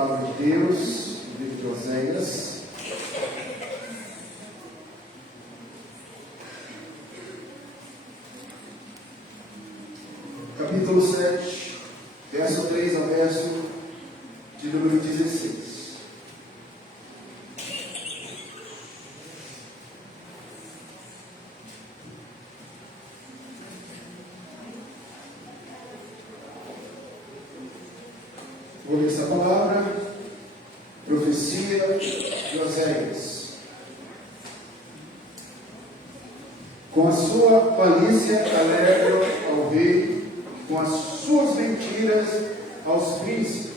palavra de Deus, no livro de Oséias. Capítulo 7, verso 3 ao verso de número 16. Vou ler essa palavra, profecia de Oséias. Com a sua malícia alegram ao rei, com as suas mentiras aos príncipes.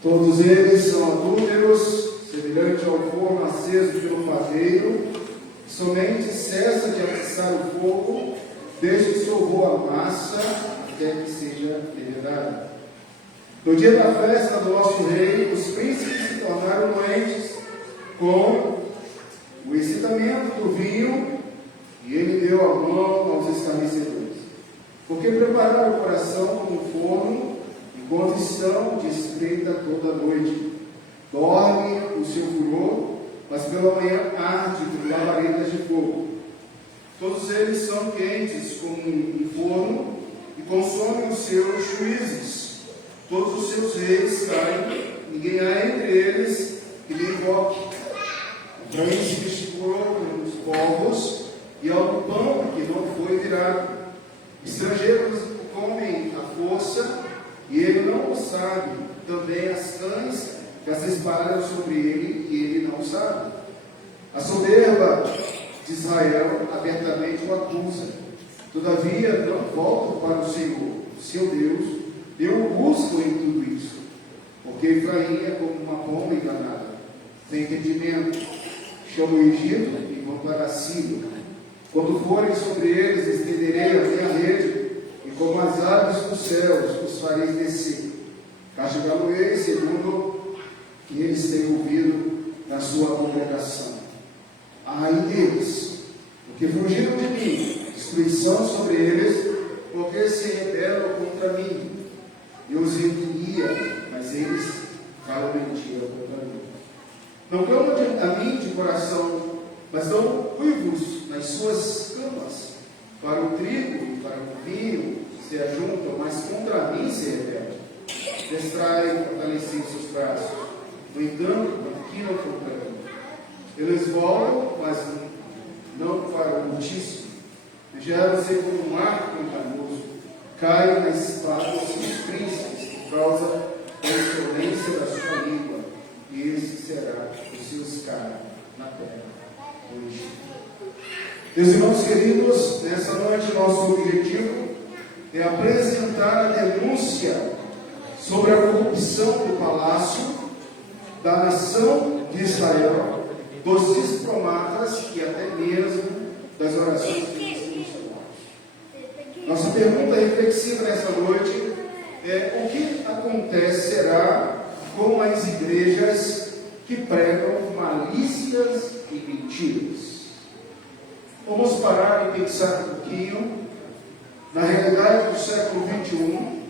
Todos eles são adúlteros, semelhante ao forno aceso pelo padeiro, que somente cessa de atiçar o fogo, desde que sovou a massa, até que seja levedada. No dia da festa do nosso rei, os príncipes se tornaram doentes com o excitamento do vinho, e ele deu a mão aos escarnecedores. Porque prepararam o coração como um forno, enquanto estão de espreita toda a noite. Dorme o seu furor, mas pela manhã arde com labaredas de fogo. Todos eles são quentes como um forno e consomem os seus juízes. Todos os seus reis caem, ninguém há entre eles que lhe invoque. O príncipe esticou pelos povos e ao pão que não foi virado. Estrangeiros comem a força e ele não o sabe. Também as cães que as espalham sobre ele e ele não sabe. A soberba de Israel abertamente o acusa. Todavia não voltam para o Senhor, seu Deus, e o busco em tudo isso, porque Efraim é como uma pomba enganada, sem entendimento, chama o Egito e vão para a Síria. Quando forem sobre eles, estenderei a minha rede, e como as aves dos céus, os farei descer. Castigá-lo-ei segundo o que eles têm ouvido na sua congregação. Ai deles, porque fugiram de mim, destruição sobre eles, porque se rebelam contra mim. Eu os rediria, mas eles falam mentira contra mim. Não clamam a mim de coração, mas dão uivos nas suas camas. Para o trigo e para o vinho se ajuntam, mas contra mim se rebelam. Distraem, fortalecem seus braços. No entanto, maquinam contra mim. Eles voam, mas não para o Altíssimo. Geram-se como um arco enganoso. Caem na espada dos príncipes por causa da insolência da sua língua, e esse será o seu escárnio na terra do Egito. Meus irmãos queridos, nessa noite nosso objetivo é apresentar a denúncia sobre a corrupção do palácio, da nação de Israel, dos diplomatas e até mesmo das orações de nossa pergunta reflexiva nessa noite é: o que acontecerá com as igrejas que pregam malícias e mentiras? Vamos parar e pensar um pouquinho na realidade do século XXI,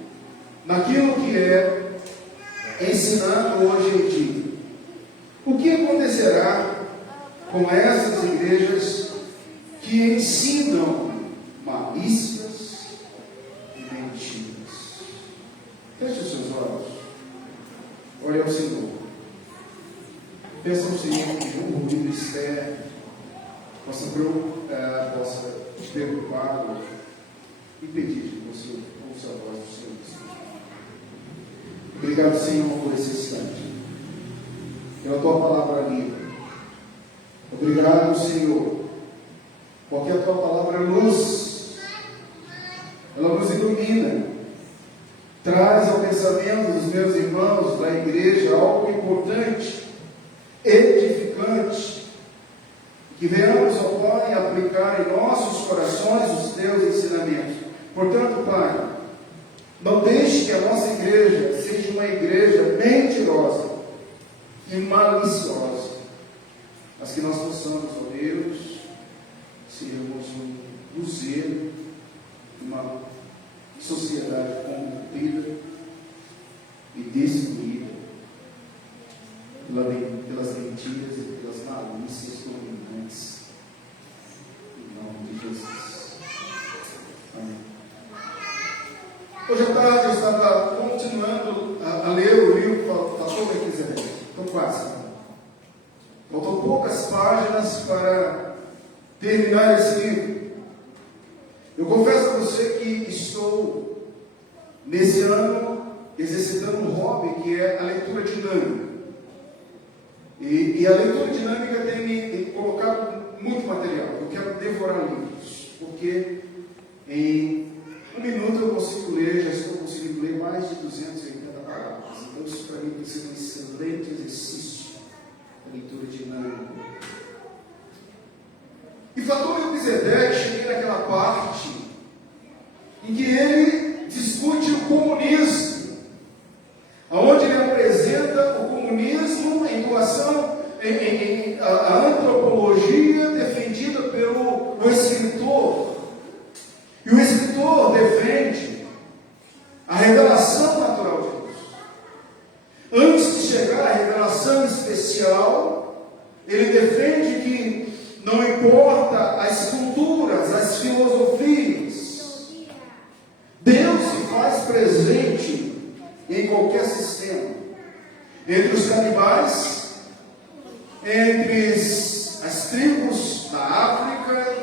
naquilo que é ensinado hoje em dia. O que acontecerá com essas igrejas que ensinam malícias e mentiras? Feche os seus olhos. Olhe ao Senhor. Peça ao Senhor que um ruído externo possa te preocupar e pedir que você ouça a voz do Senhor. Obrigado, Senhor, por esse instante, pela tua palavra livre. Obrigado, Senhor, porque a tua palavra é luz, ela nos ilumina, traz ao pensamento dos meus irmãos da igreja algo importante, edificante, que venhamos, ó Pai, aplicar em nossos corações os teus ensinamentos. Portanto, Pai, não deixe que a nossa igreja seja uma igreja mentirosa e maliciosa, mas que nós possamos, ó Deus, sermos um luzeiro, uma sociedade corrompida e destruída pelas mentiras e pelas malícias dominantes. Em nome de Jesus. Amém. Hoje à tarde eu estava continuando a ler o livro Pastor Melquisedeque. Estou quase. Faltam poucas páginas para terminar esse livro. Eu confesso a você que estou, nesse ano, exercitando um hobby que é a leitura dinâmica. E a leitura dinâmica tem me colocado muito material. Eu quero devorar livros, porque em um minuto eu consigo ler, já estou conseguindo ler mais de 280 palavras. Então isso para mim tem sido um excelente exercício, a leitura dinâmica. E Pastor Melquisedeque, cheguei naquela parte em que ele discute o comunismo, onde ele apresenta o comunismo em relação à antropologia defendida pelo escritor. E o escritor defende a revelação natural de Deus. Antes de chegar à revelação especial, ele defende que não importa as culturas, as filosofias, Deus se faz presente em qualquer sistema. Entre os canibais, entre as tribos da África,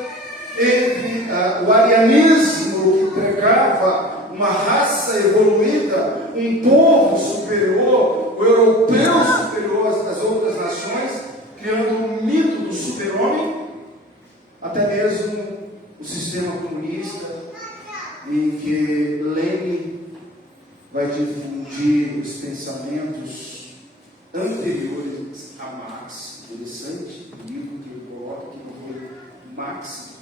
entre o arianismo que pregava uma raça evoluída, um povo superior, o europeu superior às outras nações, criando um mito do super-homem, até mesmo o sistema comunista, em que Lenin vai difundir os pensamentos anteriores a Marx. Interessante, o livro que ele coloca que não foi Marx,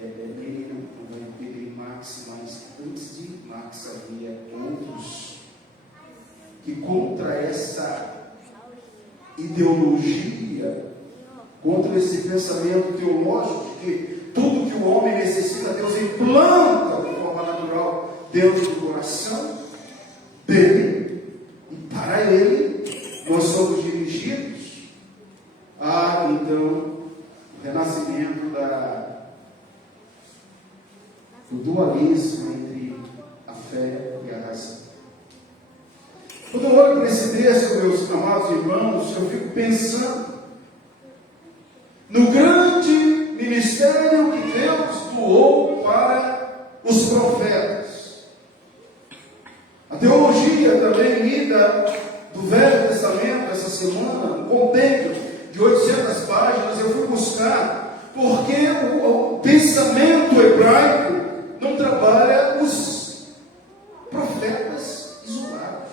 Lenin não vai ter Marx, mas antes de Marx havia outros que contra essa ideologia, contra esse pensamento teológico de que tudo que o homem necessita, Deus implanta de forma natural dentro do coração dele, e para ele nós somos dirigidos a, então, o renascimento do dualismo entre a fé e a razão. Quando eu olho para esse texto, meus amados irmãos, eu fico pensando no grande ministério que Deus doou para os profetas. A teologia também lida do Velho Testamento essa semana, um compêndio de 800 páginas, eu fui buscar, porque o pensamento hebraico não trabalha os profetas isolados.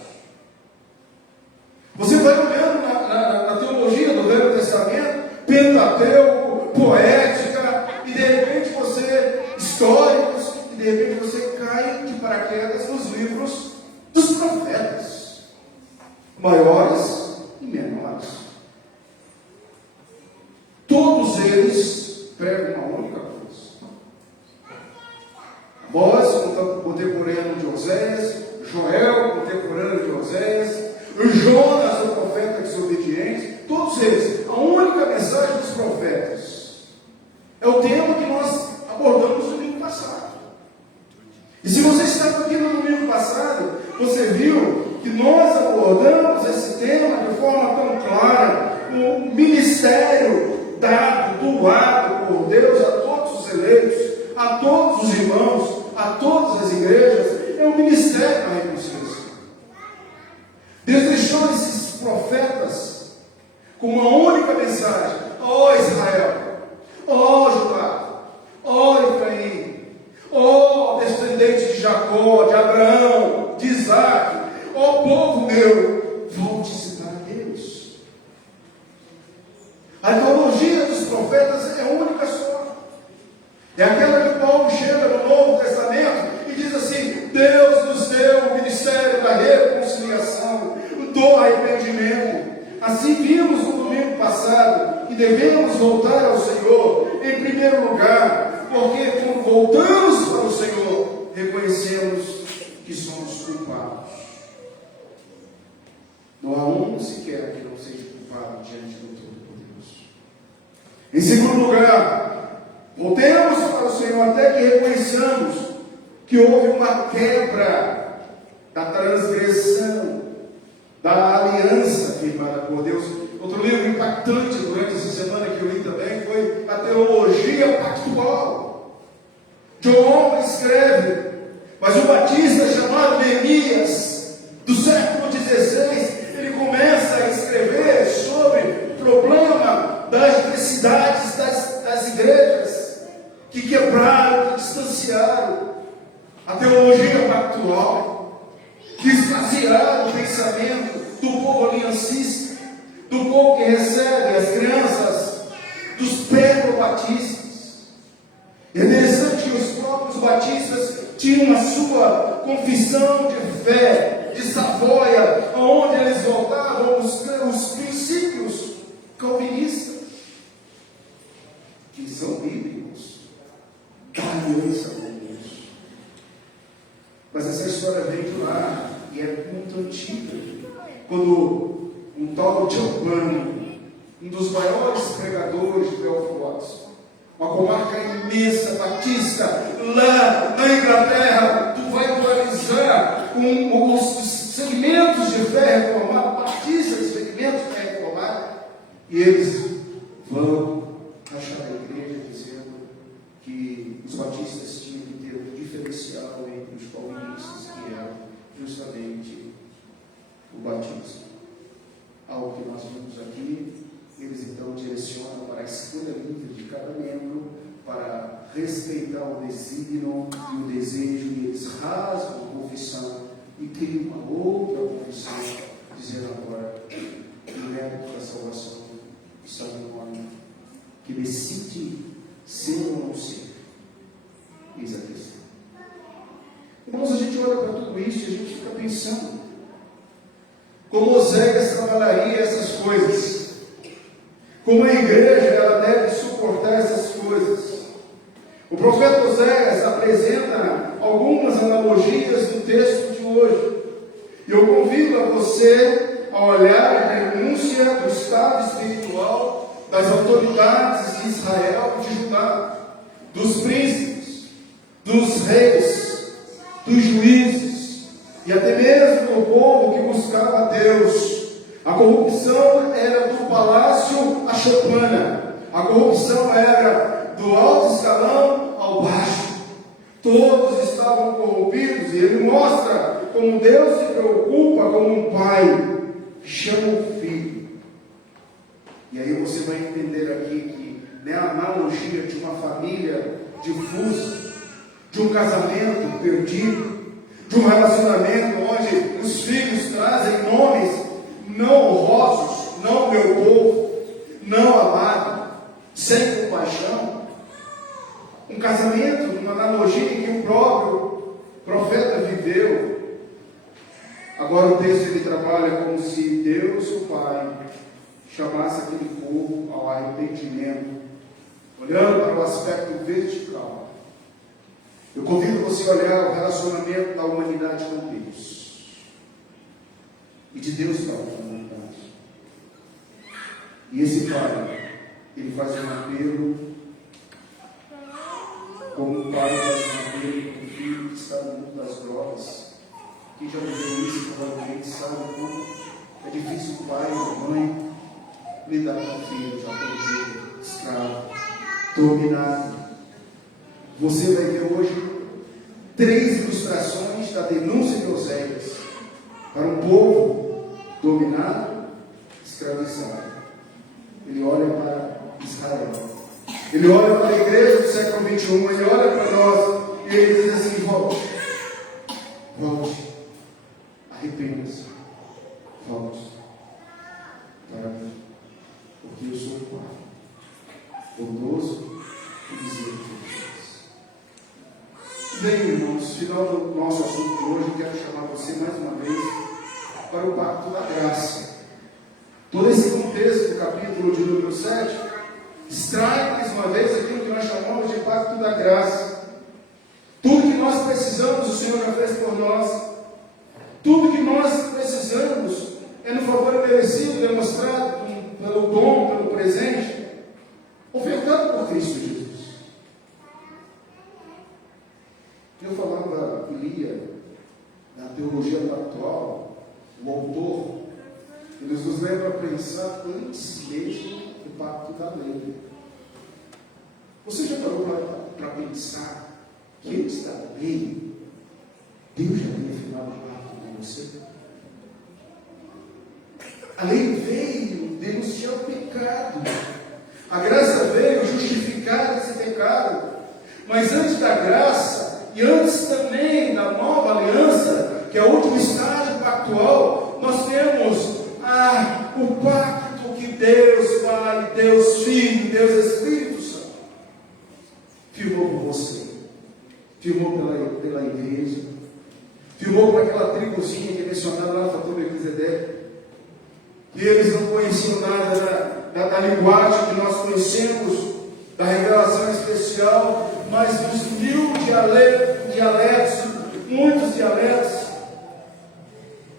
Você vai olhando na teologia do Velho Testamento, Pentateuco, poética, e de repente você, históricos, e de repente você cai de paraquedas nos livros dos profetas, maiores e menores. Todos eles pregam uma única coisa. Amós, contemporâneo de Oséias, Joel, contemporâneo de Oséias, Jonas, o profeta desobediente, todos eles, a única mensagem dos profetas é o tema que nós abordamos no domingo passado. E se você estava aqui no domingo passado, você viu que nós abordamos esse tema de forma tão clara, o ministério dado, doado por Deus a todos os eleitos, a todos os irmãos, a todas as igrejas, é o ministério da reconciliação. Deus deixou esses profetas com uma única mensagem: ó Israel, ó Judá, ó Efraim, ó descendente de Jacó, de Abraão, de Isaac, ó povo meu, volte-se para Deus. A teologia dos profetas é única só. É aquela que Paulo chega no Novo Testamento e diz assim: Deus nos deu o ministério da reconciliação, do arrependimento. Assim vimos no domingo passado, que devemos voltar ao Senhor em primeiro lugar, porque quando voltamos para o Senhor, reconhecemos que somos culpados. Não há um sequer que não seja culpado diante do Todo-Poderoso. Em segundo lugar, voltemos para o Senhor até que reconheçamos que houve uma quebra da transgressão, da aliança firmada por Deus. Outro livro impactante durante essa semana que eu li também foi a Teologia Pactual. John Owen escreve, mas o batista chamado Neemias, do século XVI, ele começa a escrever sobre o problema das necessidades das igrejas que quebraram, que distanciaram a teologia pactual, que esvaziaram o pensamento do povo aliancista, do povo que recebe as crianças dos pedo-batistas. É interessante que os próprios batistas tinham a sua confissão de fé, de Savoia, onde eles voltavam os princípios calvinistas, que são bíblicos, da aliança com Deus. Mas essa história vem de lá e é muito antiga. Quando um tal John Bunyan, um dos maiores pregadores de Belfort, uma comarca imensa, batista, lá na Inglaterra, tu vai dualizar com os segmentos de fé reformada, batistas, segmentos de fé reformada, e eles vão achar a igreja dizendo que os batistas tinham que ter um diferencial entre os paulistas, que era justamente o batismo. Algo que nós vimos aqui, eles então direcionam para a escolha livre de cada membro, para respeitar o desígnio e o desejo, e eles rasgam a confissão e criam uma outra confissão, dizendo agora que o mérito da salvação está no homem que decide ser ou não ser. Eis a questão. Irmãos, a gente olha para tudo isso e a gente fica pensando como Oséias trabalharia essas coisas, como a igreja ela deve suportar essas coisas. O profeta Oséias apresenta algumas analogias no texto de hoje, e eu convido a você a olhar a denúncia do estado espiritual das autoridades de Israel e de Judá, dos príncipes, dos reis, dos juízes, e até mesmo do povo que buscava Deus. A corrupção era do palácio à choupana. A corrupção era do alto escalão ao baixo. Todos estavam corrompidos, e ele mostra como Deus se preocupa como um pai chama o filho. E aí você vai entender aqui que a analogia de uma família difusa, de um casamento perdido, de um relacionamento onde os filhos trazem nomes não honrosos, não meu povo, não amado, sem compaixão. Um casamento, uma analogia que o próprio profeta viveu. Agora o texto ele trabalha como se Deus, o Pai, chamasse aquele povo ao arrependimento, olhando para o aspecto vertical. Eu convido você a olhar o relacionamento da humanidade com Deus e de Deus para a humanidade. E esse pai, ele faz um apelo, como um pai faz um apelo para o filho que está no mundo das drogas. Quem já viveu isso provavelmente sabe como é difícil o pai ou a mãe lidar com o filho já perdido, escravo, dominado. Você vai ver hoje 3 ilustrações da denúncia de Oséias para um povo dominado, escravizado. Ele olha para Israel, ele olha para a igreja do século XXI, ele olha para nós e ele diz assim: volte, arrependa-se, volte para mim, porque eu sou o Pai, bondoso e misericordioso. Bem, irmãos, final do nosso assunto de hoje, eu quero chamar você mais uma vez para o pacto da graça. Todo esse contexto do capítulo de número 7 extrai mais uma vez aquilo que nós chamamos de pacto da graça. Tudo que nós precisamos, o Senhor já fez por nós. Tudo que nós precisamos é no merecido, demonstrado pelo dom, pelo presente, ofertado por Cristo Jesus. Eu falava, lia, na teologia atual, o autor, ele nos leva a pensar antes mesmo do pacto da lei. Você já parou para pensar que antes da lei, Deus já havia firmado um pacto com você? A lei veio denunciar o pecado. A graça veio justificar esse pecado. Mas antes da graça, e antes também da nova aliança, que é o último estágio pactual, nós temos o pacto que Deus Pai, Deus Filho, Deus Espírito Santo firmou por você, firmou pela igreja, firmou por aquela tribuzinha que é mencionada lá na fatura de Melquisedeque, que eles não conheciam nada da linguagem que nós conhecemos, da revelação especial, mas dos 1000 dialetos, muitos dialetos,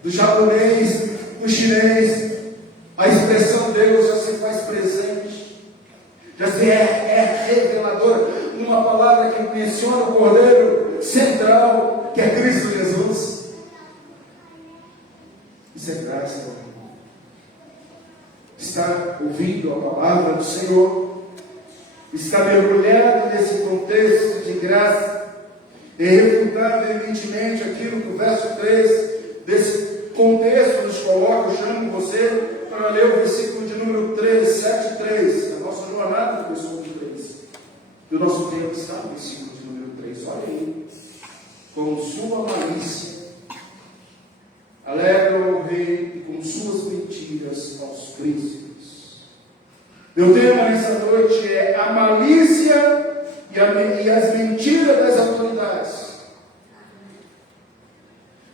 do japonês, do chinês, a expressão Deus já se faz presente, já se é reveladora, numa palavra que menciona o Cordeiro central, que é Cristo Jesus. Isso é graça, meu irmão. Está ouvindo a palavra do Senhor, está mergulhado nesse contexto de graça, e refutando evidentemente aquilo que o verso 3 desse contexto nos coloca. Eu chamo você para ler o versículo de número 3, 7 e 3, a nossa jornada do versículo 3. E o nosso tempo está no versículo de número 3. Olha aí. Com sua malícia alegra o rei, e com suas mentiras aos príncipes. Meu tema nessa noite é a malícia e as mentiras das autoridades.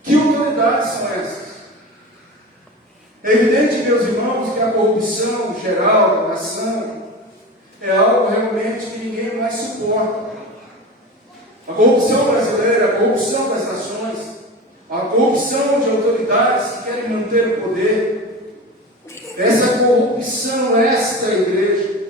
Que autoridades são essas? É evidente, meus irmãos, que a corrupção geral da nação é algo realmente que ninguém mais suporta. A corrupção brasileira, a corrupção das nações, a corrupção de autoridades que querem manter o poder, essa corrupção, esta igreja,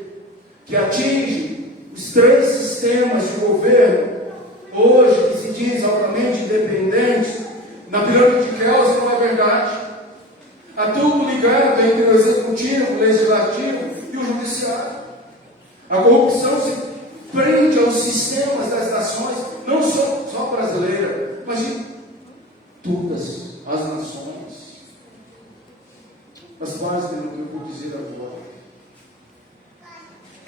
que atinge os 3 sistemas de governo, hoje, que se diz altamente independente, na pirâmide de Kelsen não é verdade. Há tudo ligado entre o executivo, o legislativo e o judiciário. A corrupção se prende aos sistemas das nações, não só brasileira, mas de todas as nações. Mas quase que eu vou dizer agora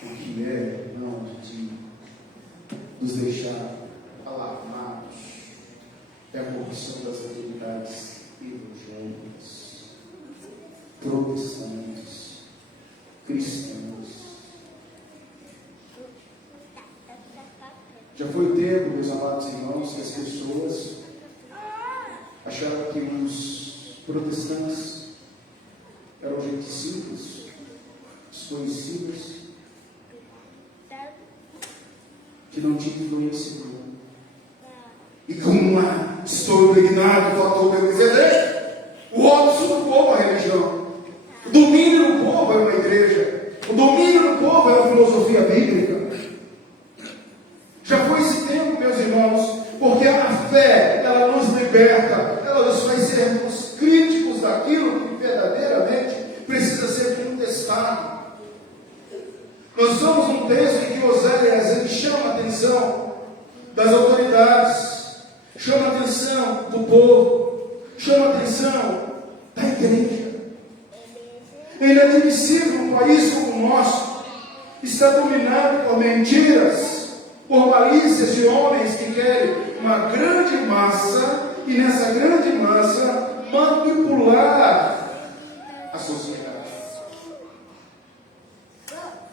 o que é não de nos deixar alarmados é a corrupção das autoridades evangélicas, protestantes, cristãos. Já foi tempo, meus amados irmãos, que as pessoas achavam que os protestantes eram gente simples, desconhecidos, que não tinham influência nenhuma. E como estou indignado com a tua Melquisedeque, o óbvio do povo é a religião. O domínio do povo é uma igreja. O domínio do povo é uma filosofia bíblica. Já foi esse tempo, meus irmãos, porque a fé, ela nos liberta, ela nos faz sermos críticos daquilo que verdadeiramente precisa ser contestado. Nós somos um texto em que Oséias ele chama a atenção das autoridades, chama a atenção do povo, chama a atenção da igreja. É inadmissível um país como o nosso está dominado por mentiras, por malícias de homens que querem uma grande massa e nessa grande massa manipular a sociedade.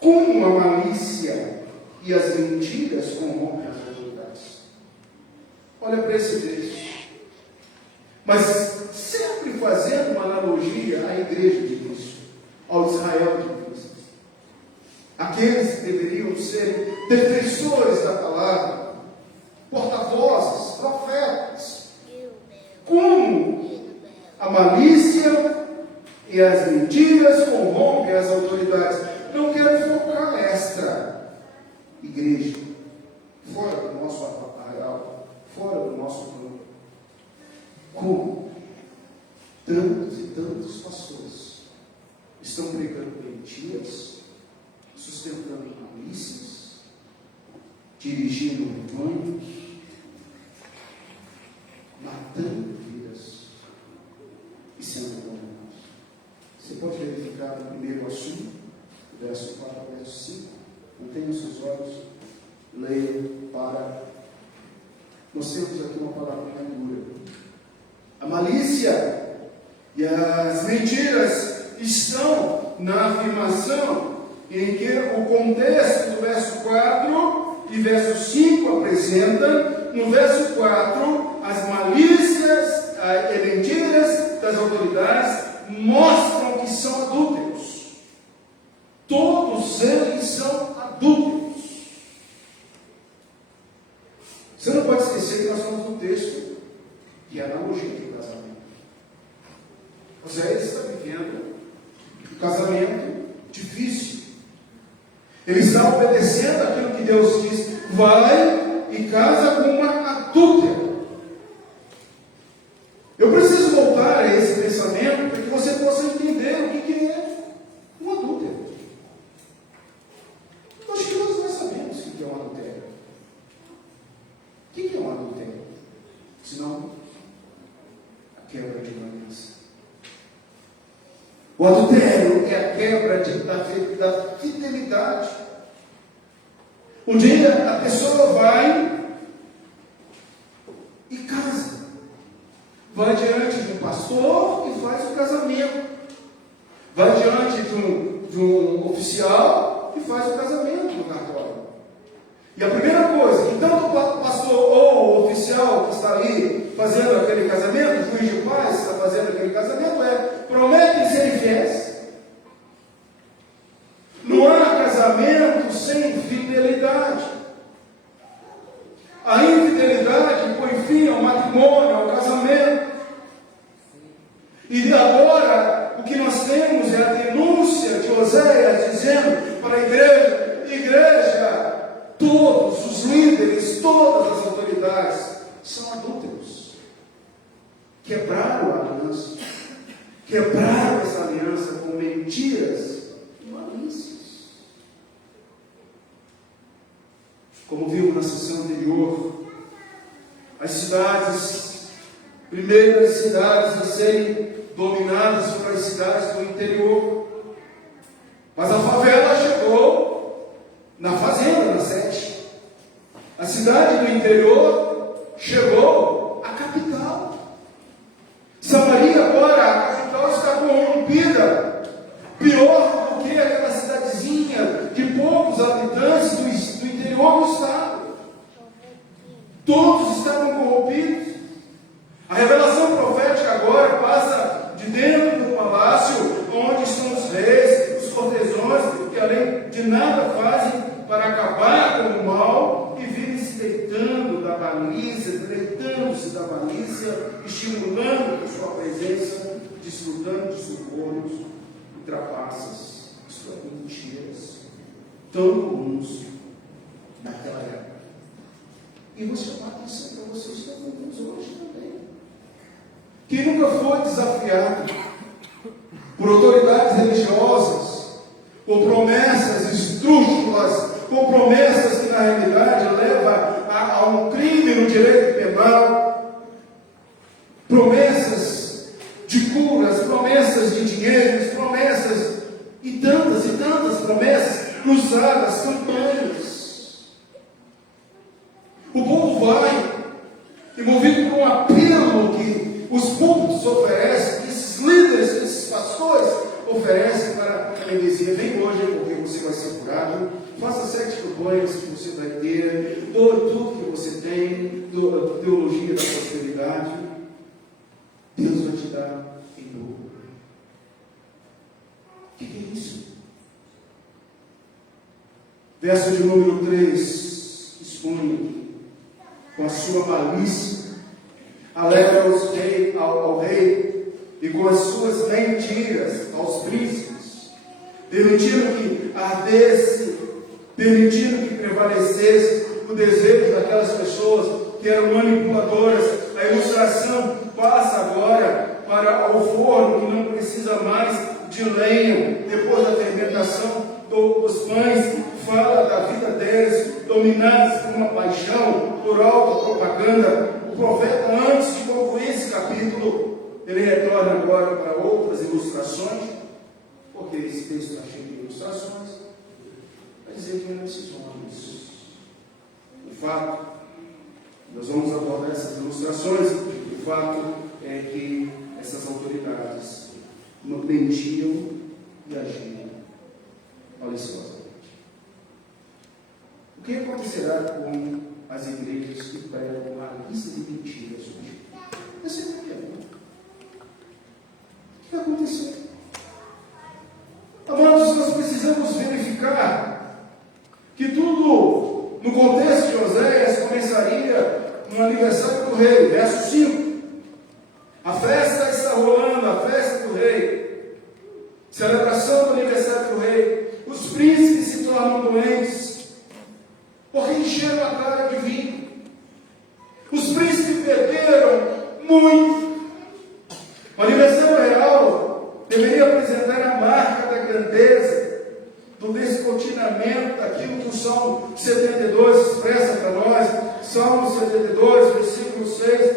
Como a malícia e as mentiras corrompem as autoridades. Olha para esse texto. Mas sempre fazendo uma analogia à igreja de Cristo, ao Israel de Cristo. Aqueles que deveriam ser defensores da palavra, porta-vozes, profetas. Como a malícia e as mentiras corrompem as autoridades. Não quero focar esta igreja fora do nosso arraial, fora do nosso plano. Como tantos e tantos pastores estão pregando mentiras, sustentando malícias, dirigindo rebanhos, matando vidas e sendo condenados. Você pode verificar no primeiro assunto, verso 4 ao verso 5. Mantenha os seus olhos, leia para. Nós temos aqui uma palavra bem dura. A malícia e as mentiras estão na afirmação em que o contexto do verso 4 e verso 5 apresenta. No verso 4, as malícias e mentiras das autoridades mostram que são adúlteros. Todos eles são adúlteros. Você não pode esquecer que nós estamos no texto que é a analogia do casamento. Oséias está vivendo um casamento difícil. Ele está obedecendo aquilo que Deus diz. Vai e casa com uma adúltera. Eu preciso voltar a esse pensamento para que você possa entender o que é um adúltero. Acho que nós já sabemos o que é um adultério. O que é um adultério? Senão, a quebra de uma aliança. O adultério é a quebra da fidelidade. Um dia a pessoa vai e casa. Vai diante de um pastor e faz o casamento. Vai diante de um oficial e faz o casamento no cartório. E a primeira coisa, que tanto o pastor ou o oficial que está ali fazendo aquele casamento, o juiz de paz está fazendo aquele casamento, prometem ser infiéis. Não há casamento sem fidelidade. A infidelidade põe fim ao matrimônio, ao casamento. E agora, o que nós temos é a denúncia de Oséias dizendo para a igreja, todos os líderes, todas as autoridades são adúlteros. Quebraram a aliança. Quebraram essa aliança com mentiras e malícias. Como vimos na sessão anterior, as cidades, primeiras cidades a serem dominadas foram as cidades do interior. Mas a favela chegou na fazenda, na sede. A cidade do interior chegou à capital. Samaria agora, a capital está corrompida. Pior do que aquela cidadezinha de poucos habitantes do interior do estado. Todos estavam corrompidos. A revelação profética agora passa de dentro do palácio, onde estão os reis, os cortesões, que além de nada fazem para acabar com o mal, e vivem se deitando da malícia, deitando-se da malícia, estimulando a sua presença, desfrutando de subornos e trapaças, isto é, mentiras, tão comuns naquela época. E vou chamar a atenção para vocês que estão comuns hoje também. Quem nunca foi desafiado por autoridades religiosas, por promessas esdrúxulas, por promessas que na realidade levam a um crime no direito penal, promessas de curas, promessas de dinheiro, promessas e tantas promessas cruzadas, campanhas. O povo vai, e movido por um apelo que os púlpitos oferecem, que esses líderes, que esses pastores oferecem para a freguesia: vem hoje porque você vai ser curado, faça 7 campanhas que você vai ter, doe tudo que você tem, teologia da prosperidade, Deus vai te dar em dobro. O que é isso? Verso de número 3 expõe: com a sua malícia alegra ao rei, e com as suas mentiras aos príncipes, permitindo que ardesse, permitindo que prevalecesse o desejo daquelas pessoas que eram manipuladoras. A ilustração passa agora para o forno, que não precisa mais de lenha, depois da fermentação dos pães. Fala da vida deles, dominados por uma paixão, por autopropaganda. O profeta, antes de concluir esse capítulo, ele retorna agora para outras ilustrações, porque esse texto está cheio de ilustrações, para dizer quem eram esses homens. O fato, nós vamos abordar essas ilustrações, o fato é que essas autoridades mentiam e agiam maliciosamente. O que acontecerá com as igrejas que pregam uma lista de mentiras hoje? Essa é a pergunta. O que aconteceu? Amados, nós precisamos verificar que tudo no contexto de Oséias começaria no aniversário do rei, verso 5. A festa está rolando, a festa do rei, celebração do aniversário do rei. Os príncipes se tornam doentes, porque encheram a cara de vinho. Os príncipes beberam muito. O aniversário real deveria apresentar a marca da grandeza, do descortinamento daquilo que o Salmo 72 expressa para nós. Salmo 72, versículo 6,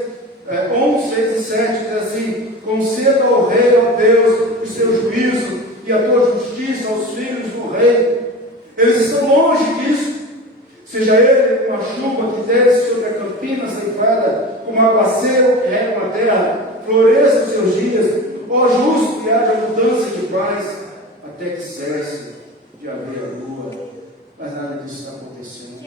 11, 6 e 7, diz assim: conceda ao rei, ao Deus, o seu juízo e a tua justiça aos filhos do rei. Eles estão longe disso. Seja ele como a chuva que desce sobre a campina ceifada, como aguaceiro que rega a terra, floresça os seus dias, ó justo, que haja abundância de paz, até que cesse de haver a lua. Mas nada disso está acontecendo.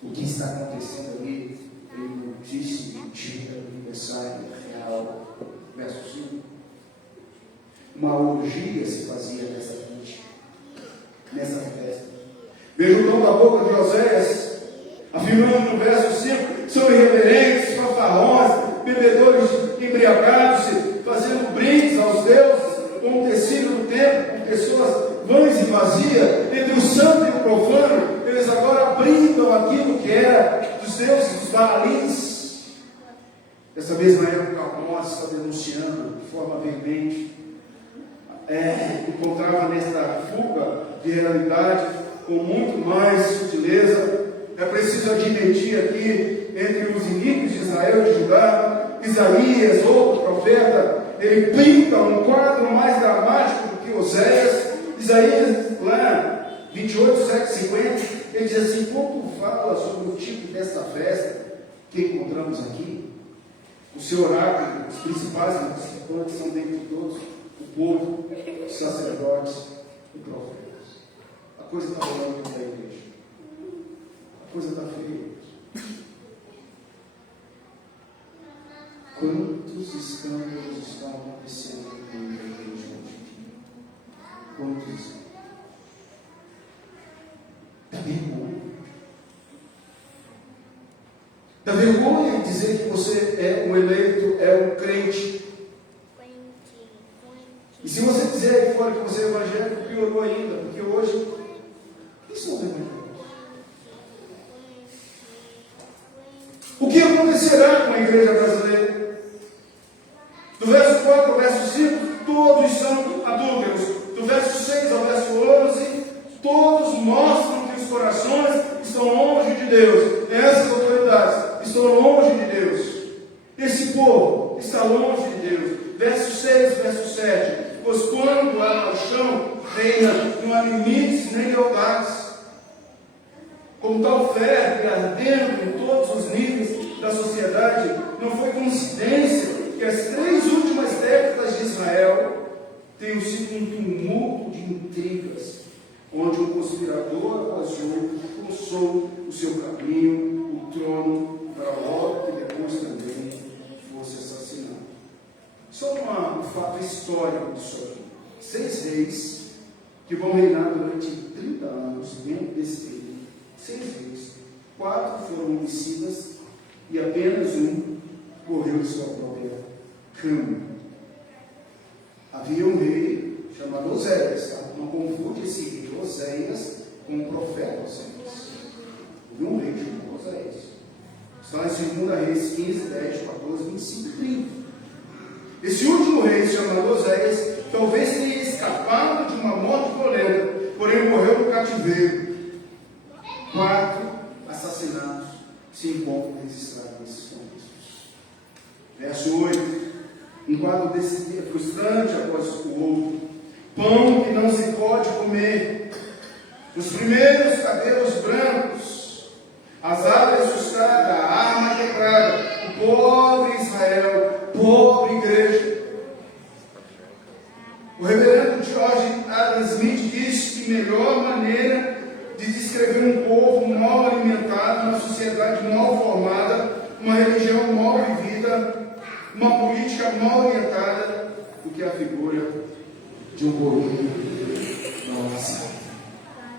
O que está acontecendo ali, ele não disse mentira, aniversário real. Verso 5. Uma orgia se fazia nessa noite, nessa festa. Veja o tom da boca de Oséias, afirmando no verso 5: são irreverentes, fanfarrões, bebedores embriagados, fazendo brindes aos deuses, com o tecido do templo, com pessoas vãs e vazias, entre o santo e o profano. Eles agora brindam aquilo que era dos deuses, dos Baalins. Dessa mesma época, Amós está denunciando de forma veemente, encontrava nesta fuga de realidade com muito mais sutileza. É preciso admitir aqui, entre os inimigos de Israel e de Judá, Isaías, outro profeta, ele pinta um quadro mais dramático do que Oséias. Isaías, lá, 28, 7, 50, ele diz assim: quando fala sobre o tipo desta festa que encontramos aqui, o seu oráculo, os principais participantes são dentre todos o povo, os sacerdotes e profetas. A coisa está rolando dentro da igreja. A coisa está feia. Quantos escândalos estão acontecendo dentro da igreja hoje? Quantos? Dá vergonha. Dá vergonha em dizer que você é um eleito, é um crente. E se você dizer aqui fora que você é evangélico, piorou ainda, porque hoje isso não é evangélico. O que acontecerá com a igreja brasileira? Do verso 4 ao verso 5, todos são adúlteros. Do verso 6 ao verso 11, todos mostram que os corações estão longe de Deus. Essas autoridades estão longe de Deus. Esse povo está longe de Deus. Verso 6, verso 7. Pois quando há paixão, reina, não há limites nem lealdades. Como tal ferve ardendo em todos os níveis da sociedade, não foi coincidência que as 3 últimas décadas de Israel tenham sido um tumulto de intrigas, onde um conspirador coçou o seu caminho, o trono, para logo que depois também fosse assassinado. Só um fato histórico disso aqui: 6 reis que vão reinar durante 30 anos dentro desse período. 6 reis, 4 foram homicidas e apenas um morreu de sua própria cama. havia um rei chamado Oséias. Tá? Não confunde esse rei Oséias com o profeta Oséias. Havia um rei chamado Oséias. Está em 2 Reis 15, 10, 14, 25 e 30. Esse último rei chamado Oséias talvez tenha escapado de uma morte violenta, porém morreu no cativeiro. 4 assassinatos se encontram registrados nesses contextos. Verso 8. Um quadro desse dia frustrante após o outro. Pão que não se pode comer. Os primeiros cabelos brancos. As árvores assustadas, a arma quebrada. O pobre Israel, pobre igreja. O reverendo George Adam Smith diz que a melhor maneira de descrever um povo mal alimentado, uma sociedade mal formada, uma religião mal vivida, uma política mal orientada, do que a figura de um bolinho mal assado.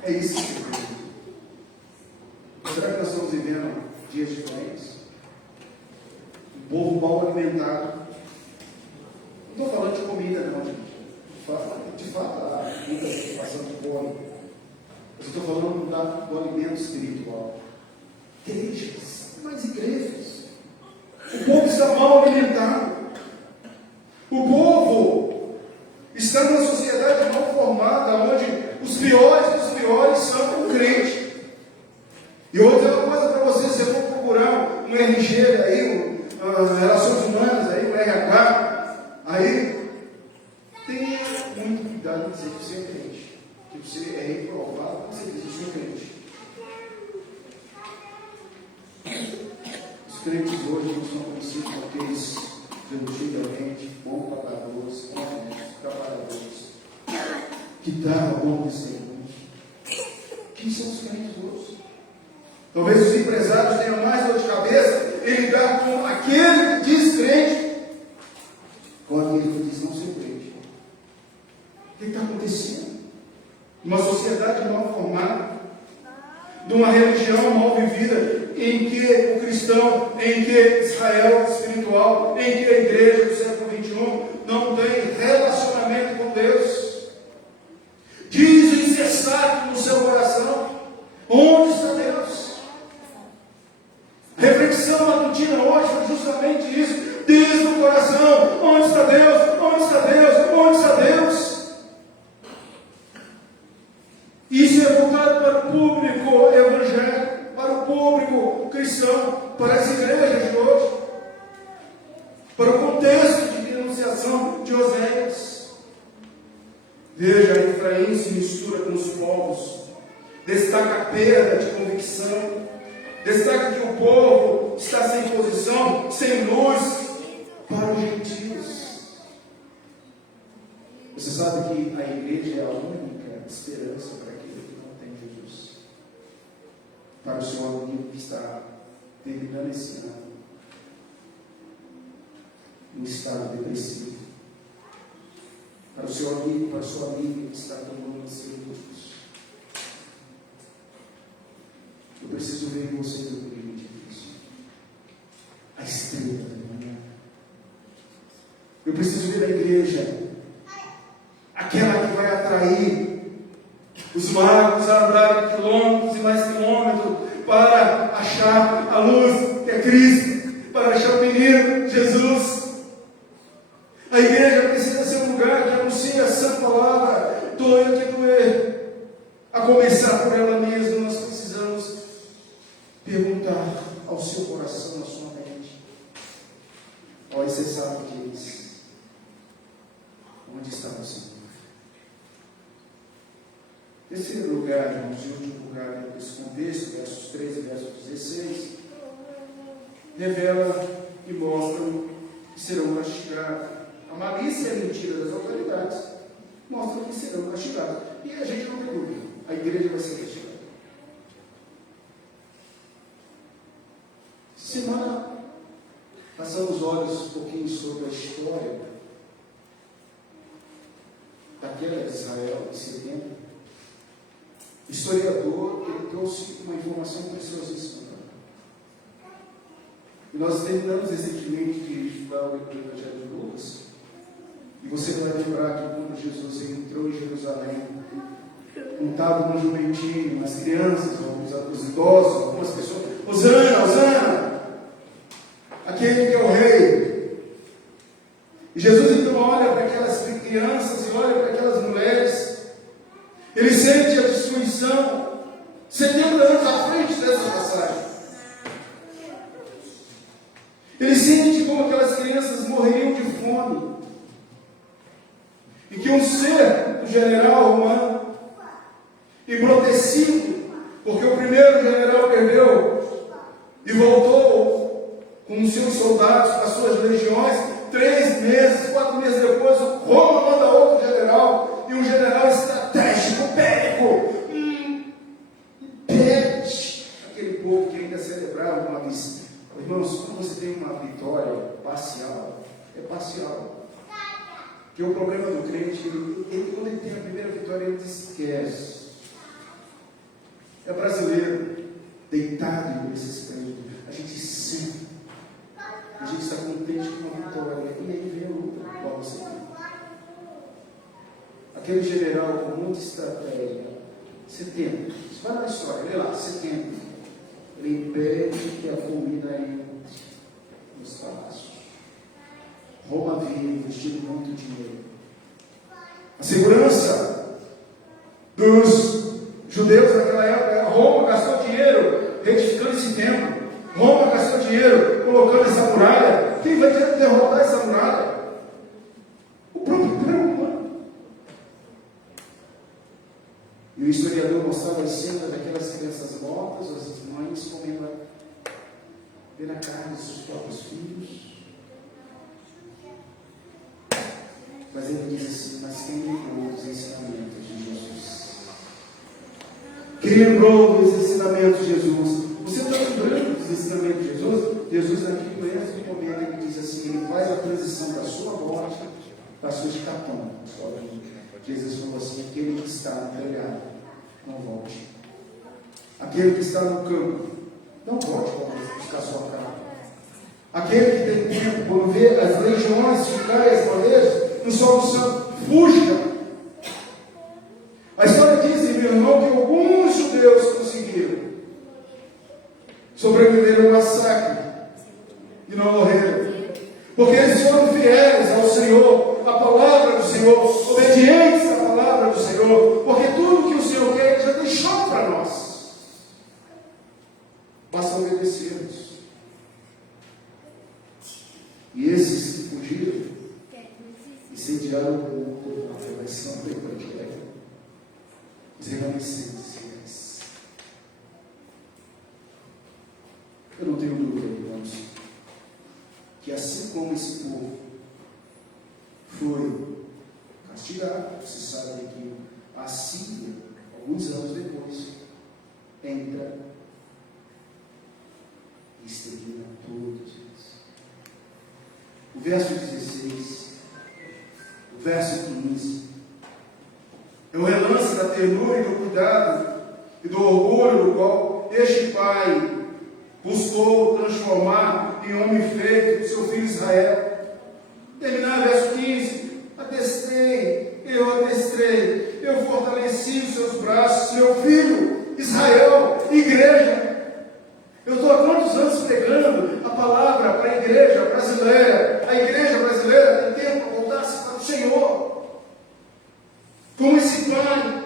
É isso que eu vejo. Será que nós estamos vivendo dias diferentes? Um povo mal alimentado. Não estou falando de comida, não, gente. De fato, há muita gente passando fome. Eu estou falando do alimento espiritual. Igrejas, mais igrejas. O povo está mal alimentado. O povo está numa sociedade mal formada, onde os piores dos piores são o crente. E eu vou dizer uma coisa para vocês: se eu for procurar um RG aí, Relações Humanas, aí, um RH, aí, tenha muito cuidado de dizer que você é crente, que você é reprovado, quando você diz que você é crente. Os crentes hoje não são conhecidos como aqueles de antigamente, bons pagadores, honestos, trabalhadores, que davam bom testemunho. Quem são os crentes hoje? Talvez os empresários tenham mais dor de cabeça em lidar com aquele que diz crente, com aquele que diz não ser crente. O que está acontecendo? Uma sociedade mal formada, de uma religião mal vivida, em que o cristão, em que Israel espiritual, em que a igreja do século XXI não tem relacionamento com Deus. Diz o insensato no seu coração: onde está Deus? A reflexão matutina hoje foi justamente isso. Diz no coração: onde está Deus? Onde está Deus? Onde está Deus? Isso é voltado para o público evangélico, para o público cristão, para as igrejas de hoje, para o contexto de denunciação de Oséias. Veja, Efraim se mistura com os povos, destaca a perda de convicção, destaca que o povo está sem posição, sem luz para os gentios. Você sabe que a igreja é a única esperança para aquele que não tem Jesus. Para o seu amigo que está terminando esse ano em estado depressivo. Para o seu amigo, para a sua amiga que está tomando seus lucros. Eu preciso ver em vocês o brilho de Deus. A estrela da manhã. Eu preciso ver a igreja, aquela que vai atrair os magos a andar quilômetros e mais quilômetros para achar a luz que é Cristo, para achar o menino Jesus. A igreja precisa ser um lugar que anuncia a santa palavra, doer que doer. A começar por ela mesma, nós precisamos perguntar ao seu coração, à sua mente: ó, você sabe que eles, onde está o Senhor? Terceiro lugar, irmãos, e último lugar dentro desse contexto, versos 13 e versos 16, revela e mostra que serão castigados. A malícia e a mentira das autoridades mostram que serão castigados. E a gente não tem dúvida, a igreja vai ser castigada. Semana, passando os olhos um pouquinho sobre a história daquela de Israel, desse tempo. O historiador, ele trouxe uma informação preciosíssima. E nós terminamos recentemente de estudar o Evangelho de Lucas. E você vai lembrar que quando Jesus entrou em Jerusalém, montado no jumentinho, as crianças, os idosos, algumas pessoas, Hosana, Hosana, aquele que é o rei. E Jesus então olha para aquelas crianças e olha para aquelas mulheres, ele sente a destruição 70 anos à frente dessa passagem. Ele sente como aquelas crianças morreriam de fome. E que um ser, o general romano, embrutecido, porque o primeiro general perdeu e voltou com os seus soldados, com as suas legiões, 3 meses, 4 meses depois, Roma manda outro general, e um general estratégico, bélico, pede aquele povo que ainda celebrava uma vitória. Irmãos, quando você tem uma vitória parcial, é parcial. Porque o problema do crente, quando ele tem a primeira vitória, ele esquece. É brasileiro, deitado em desespero. A gente sente. A gente está contente com uma vitória. E aí vem a luta, qual você tem. Aquele general com muita estratégia, setembro. Você vai na história, lê lá, setembro. Ele impede que a comida entre nos palácios. Roma vinha investindo muito dinheiro. A segurança dos judeus naquela época, Roma gastou dinheiro retificando esse templo. Roma gastou dinheiro colocando essa muralha. Quem vai derrotar essa muralha? O próprio Império Romano. E o historiador mostrava as cenas daquelas crianças mortas, as mães comendo a carne dos seus próprios filhos. Mas ele diz assim: mas quem lembrou dos ensinamentos de Jesus? Quem lembrou dos ensinamentos de Jesus? Você está lembrando dos ensinamentos de Jesus? Jesus aqui, no mesmo momento, ele diz assim, ele faz a transição da sua morte para a sua escapão. Jesus falou assim: aquele que está no telhado, não volte. Aquele que está no campo, não volte para buscar sua carne. Aquele que tem tempo, quando vê as legiões ficarem as bandeiras, no sol do santo, fuja. A história diz, meu irmão, que alguns judeus conseguiram sobreviver ao massacre e não morreram, porque eles foram fiéis ao Senhor, à palavra do Senhor, obedientes à palavra do Senhor, porque tudo que o Senhor quer, Ele já deixou para nós, basta obedecermos. E esses que fugiram incendiaram o mundo, a pregação do Evangelho, os remanescentes fiéis. Eu não tenho dúvida, irmãos, que assim como esse povo foi castigado, você sabe que a Síria, alguns anos depois, entra e extermina todos eles. O verso 16, o verso 15, é um relance da ternura e do cuidado e do orgulho do qual este pai buscou transformar em homem feito seu filho Israel. Terminar verso 15: adestrei, eu fortaleci os seus braços, meu filho Israel, igreja. Eu estou há quantos anos pregando a palavra para a igreja brasileira? A igreja brasileira tem tempo para voltar-se para o Senhor. Como esse pai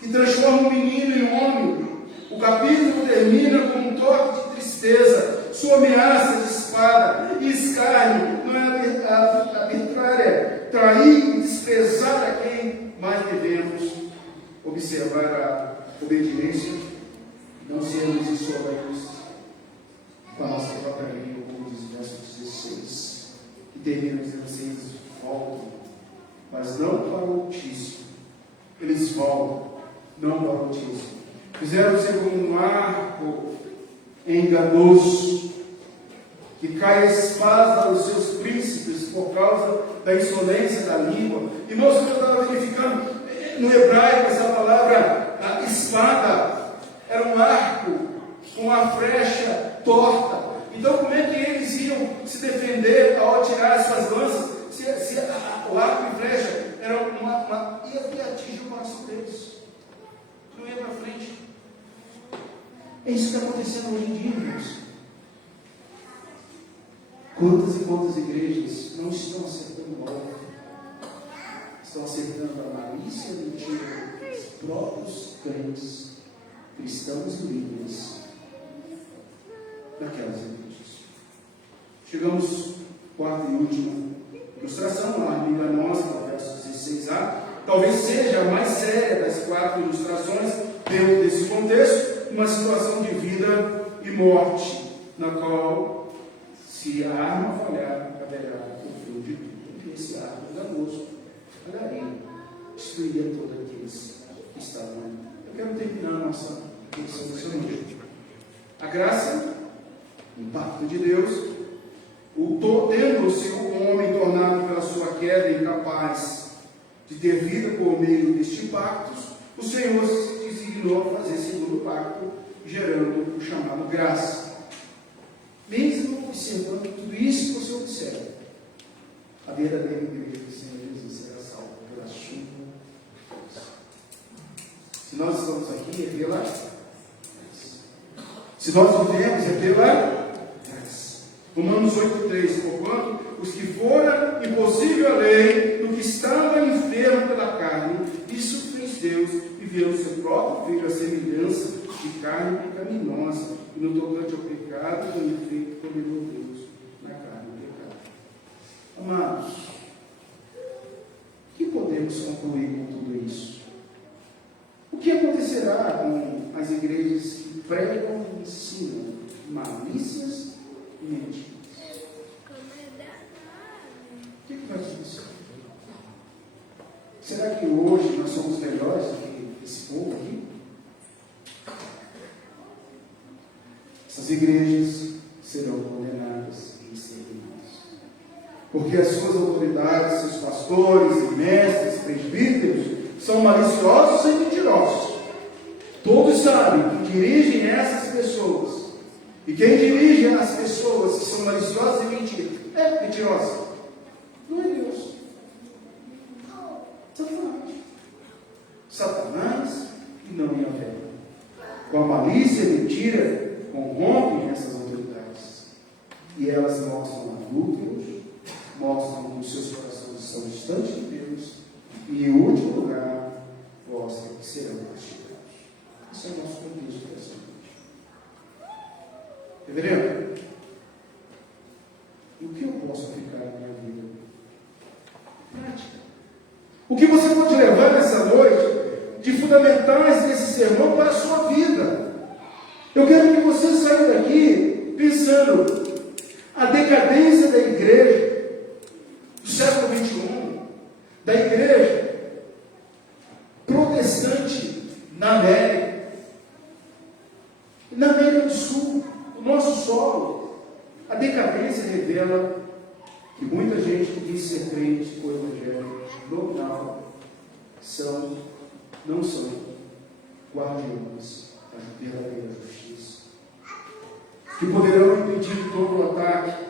que transforma um menino em homem. O capítulo termina com um toque de tristeza, sua ameaça de espada e escárnio não é arbitrária, trair e desprezar a quem mais devemos observar a obediência, não sermos insolenes com a nossa própria língua, como diz o verso 16, que termina dizendo assim: eles voltam, mas não para o Altíssimo, eles voltam, não para o Altíssimo. Fizeram-se como um arco enganoso, que cai a espada aos seus príncipes por causa da insolência da língua. E nós estamos verificando no hebraico essa palavra, a espada, era um arco com uma flecha torta. Então, como é que eles iam se defender ao atirar essas lanças? Se o que atinge o coração deles. Não ia para frente. É isso que está acontecendo hoje em dia, irmãos. Quantas e quantas igrejas não estão acertando o alvo? Estão acertando a malícia e a mentira dos próprios crentes, cristãos e líderes daquelas igrejas. Chegamos à quarta e última ilustração, lá em enganosa, verso 16a. Talvez seja a mais séria das 4 ilustrações dentro desse contexto, uma situação de vida e morte, na qual, se a arma falhar, haverá o fim de tudo. Porque esse arma enganoso falharia, destruiria todos aqueles que estavam ali. Eu quero terminar a nossa lição dessa noite. A graça, o impacto de Deus, tendo-se o homem tornado pela sua queda incapaz de ter vida por meio deste pacto, o Senhor se designou a fazer segundo pacto, gerando o chamado graça. Mesmo observando tudo isso que você observa, a verdadeira igreja do Senhor Jesus será salva pela chuva. Se nós estamos aqui, é pela graça. Se nós vivemos, é pela graça. Romanos 8,3: porquanto os que fora impossível a lei, do que estava enfermo pela carne, isso fez Deus, enviou o seu próprio Filho à semelhança de carne pecaminosa, e no tocante ao pecado, com efeito condenou Deus na carne do pecado. Amados, o que podemos concluir com tudo isso? O que acontecerá com as igrejas que pregam e ensinam malícias e mentiras? O que vai acontecer? Será que hoje nós somos melhores do que esse povo aqui? Essas igrejas serão condenadas e exterminadas, porque as suas autoridades, seus pastores e mestres, presbíteros, são maliciosos e mentirosos. Todos sabem que dirigem essas pessoas. E quem dirige as pessoas que são maliciosas e mentirosas não é Deus. Satanás e não Yahvé. Com a malícia e mentira, corrompem essas autoridades. E elas mostram adúlteros, mostram que os seus corações estão distantes de Deus, e em último lugar, mostram que serão castigados. Esse é o nosso contexto dessa noite. Reverendo, o que eu posso aplicar na minha vida? Prática. O que você pode levar nessa noite de fundamentais desse sermão para a sua vida? Eu quero que você saia daqui pensando a decadência da igreja do século XXI, da igreja protestante na América do Sul, o nosso solo. A decadência revela que muita gente que diz ser crente com o evangelho nominal não são guardiões da verdadeira justiça, que poderão impedir todo o ataque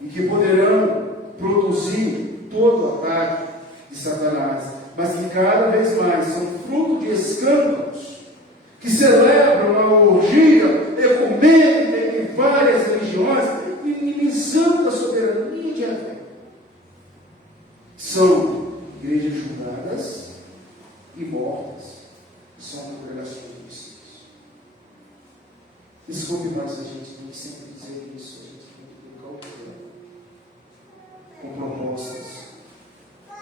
e que poderão produzir todo o ataque de Satanás, mas que cada vez mais são fruto de escândalos que celebram a orgia ecumênica entre várias religiões, minimizando a soberania de Yahvé. São igrejas julgadas e mortas, são congregações de cristãos. Desculpe mais a gente tem que sempre dizer isso, a gente tem que colocar com propostas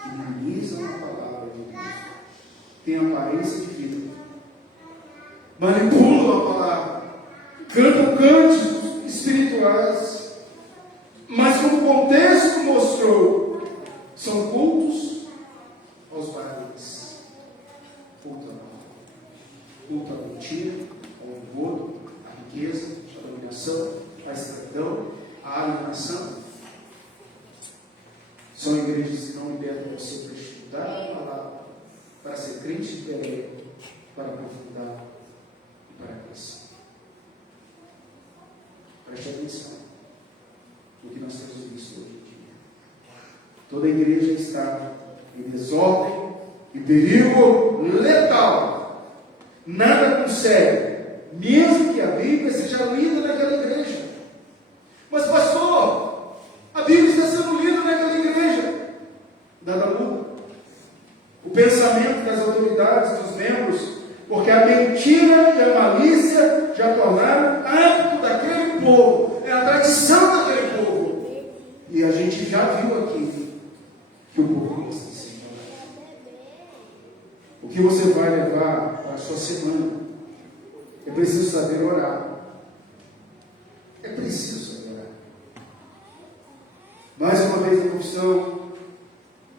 que minimizam a palavra de Deus, têm aparência de vida, manipulam a palavra, cantam cânticos espirituais, mas como o contexto mostrou, são cultos aos bares, culto à mentira, ao engordo, à riqueza, à dominação, à escravidão, à alienação. São igrejas que não libertam você para estudar a palavra, para ser crente de Belém, para aprofundar e para crescer. Preste atenção no que nós temos visto hoje em dia. Toda a igreja está em desordem, e perigo letal. Nada consegue, mesmo que a Bíblia seja lida naquela igreja. Mas pastor, a Bíblia está sendo lida naquela igreja. Nada muda. O pensamento das autoridades, dos membros, porque a mentira e a malícia já tornaram hábito daquele povo, é a tradição daquele povo. E a gente já viu aqui que o povo gosta de Senhor. O que você vai levar para a sua semana? É preciso saber orar. É preciso saber orar. Mais uma vez a confissão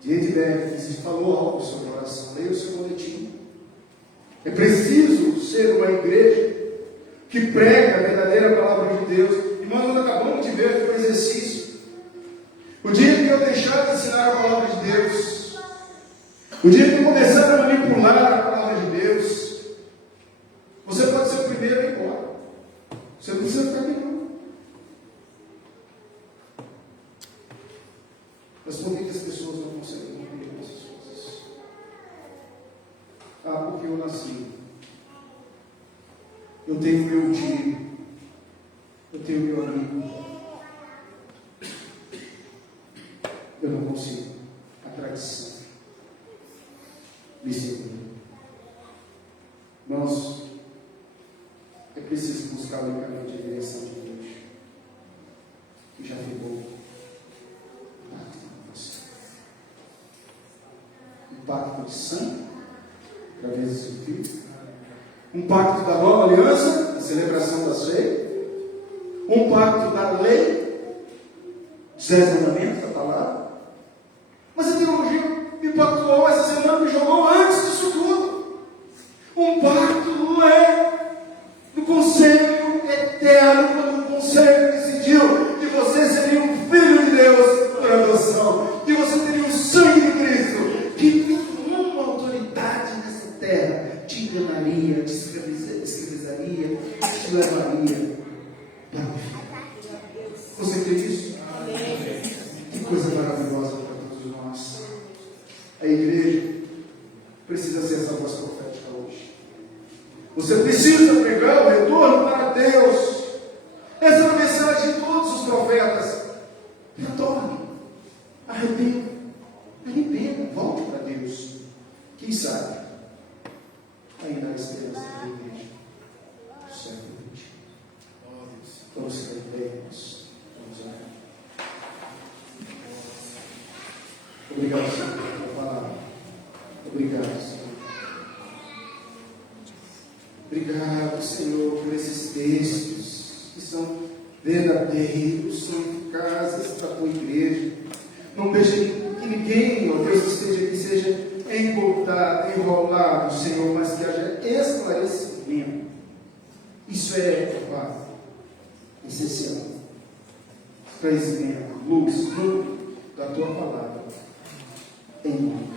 de Edberg, que falou algo sobre oração. Leia o seu boletim. É preciso ser uma igreja que prega a verdadeira palavra de Deus. Irmãos, nós acabamos de ver aqui o exercício. O dia que eu deixar de ensinar a palavra de Deus, o dia que eu começar a manipular a palavra de Deus, você pode ser o primeiro a ir embora. Você não precisa ficar aqui não. Mas por que as pessoas não conseguem cumprir essas coisas? Ah, porque eu nasci. Eu tenho meu tio. Eu tenho meu amigo. Eu não consigo. A tradição me segura. Irmãos, é preciso buscar o caminho de direção de Deus, que já ficou. Um pacto de sangue, através do seu filho. Um pacto da nova aliança, a celebração da ceia. Um pacto da lei, dos 10 mandamentos, da palavra. Mas a teologia me pactuou essa semana, me jogou antes disso tudo. Um pacto no conselho eterno, quando o conselho decidiu que você seria um filho de Deus por adoção, que você teria o sangue de Cristo, que nenhuma autoridade nessa terra te enganaria, te escravizaria, te levaria para o inferno. Você crê nisso? Que coisa maravilhosa para todos nós. A igreja precisa ser essa voz profética hoje. Você precisa pregar o retorno para Deus. Essa é a mensagem de todos os profetas. Retorne, arrependa, volte para Deus. Quem sabe ainda há esperança da igreja do século XX. Vamos ficar em pé, irmãos. Vamos orar. Obrigado, Senhor, pela palavra. Obrigado, Senhor. Obrigado, Senhor, por esses textos que são verdadeiros, são eficazes para a tua igreja. Não deixe que ninguém, ó Deus, que esteja aqui, seja encurtado, enrolado, Senhor, mas que haja esclarecimento. Isso é, Pai, essencial. Esclarecimento, luz da tua palavra. Em nome